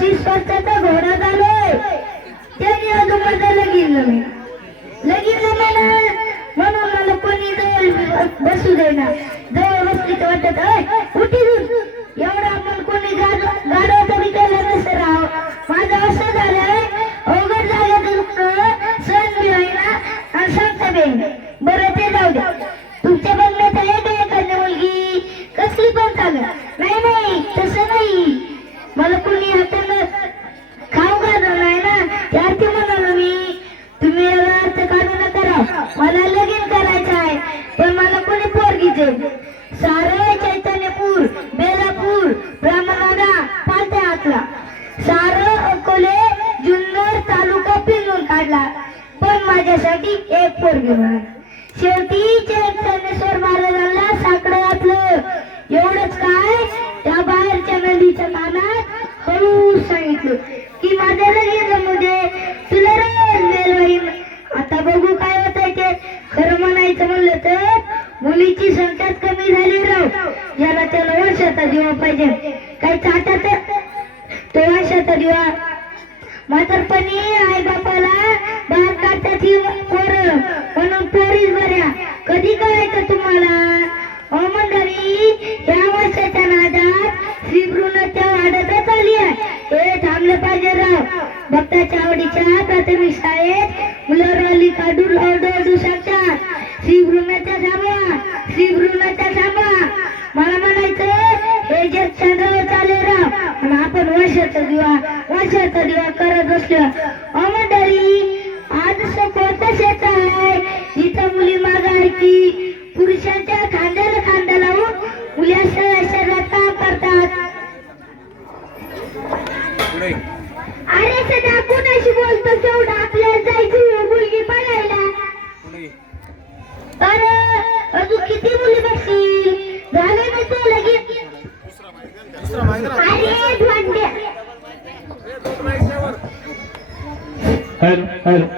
পঁচিশ শতকে ঘোড়া দাঁড়ো मात्र पनी आई बापाला बाहेर काढतात ही म्हणून पोरीच बऱ्या कधी करायचं तुम्हाला? हो मंडळी या वर्षाच्या नादात श्रीगृहाच्या वाढतच आली आहे. हे थांबलं पाहिजे राव. भक्ताच्या आवडीच्या प्राथमिक शाळेत मुलं रॉली काढून ओरडू शकतात श्रीगृहाच्या थांबवा श्रीगृहाच्या थांबवा मला म्हणायचं म्हणजे चंद्रावर चालू राहा. आणि आपण वर्षाचा दिवा वर्षाचा दिवा करत असलो अमंडळी आजच कोणतं शेत आहे? इथं मुली मागाय की खांद्याला खांदा लावून मुली शरीरात काम करतात. अरे सदा कोणाशी बोलतो तेवढा आपल्याला जायची मुलगी बघायला. अरे अजून किती Hello.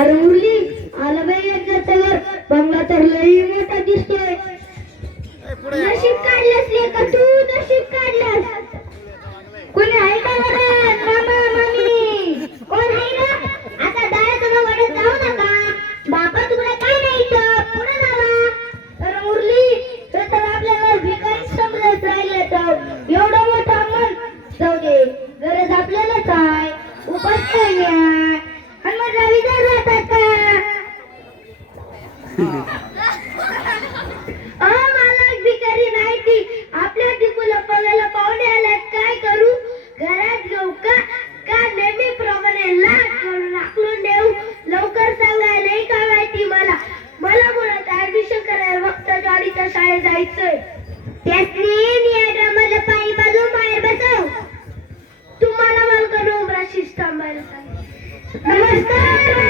अरे मुरली आला बाई बंगला तर लई मोठा दिसतोय. नशीब काढलंस तू नशीब काढलंस. कोणी आहे ನಮಸ್ಕಾರ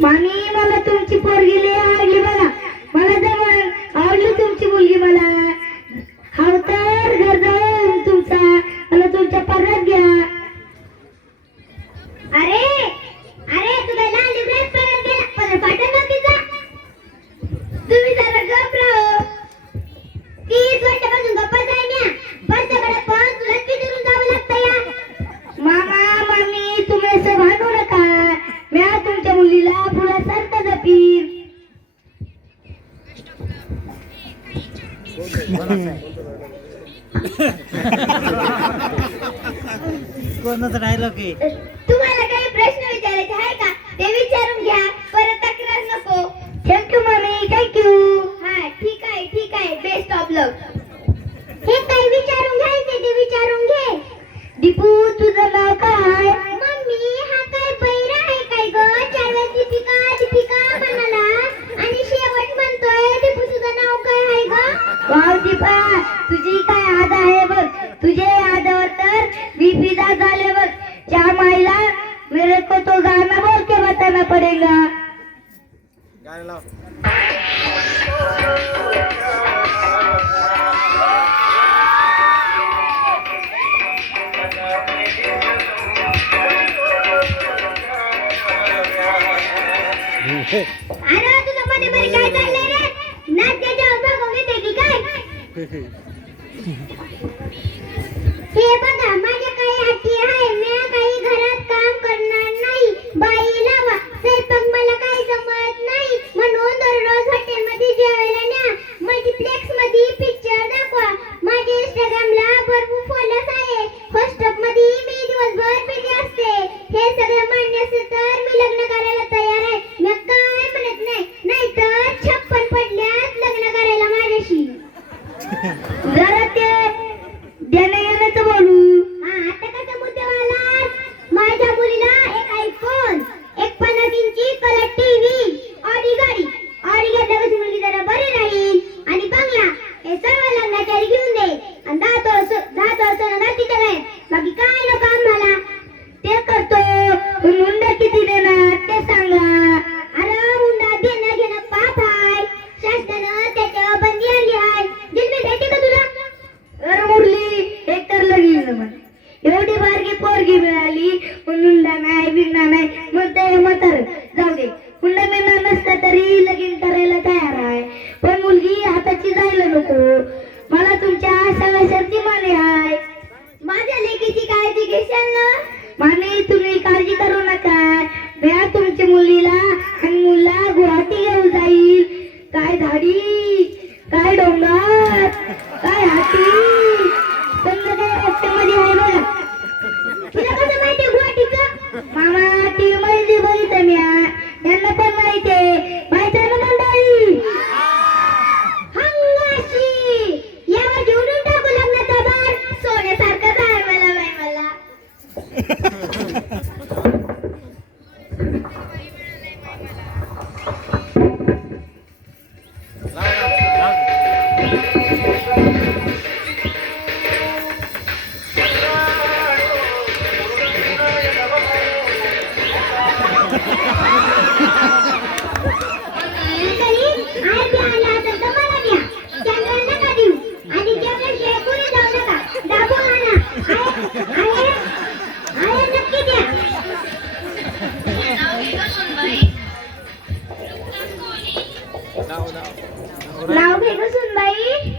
मामी मला तुमची पोरगी लय आवडली मला मला तर आवडली तुमची मुलगी मला कोणाच राहिलं की मामी तुम्ही काळजी करू नका. म्या तुमच्या मुलीला आणि मुला गुवाहाटी घेऊन जाईल. काय धाडी नाव घे ग सुनबाई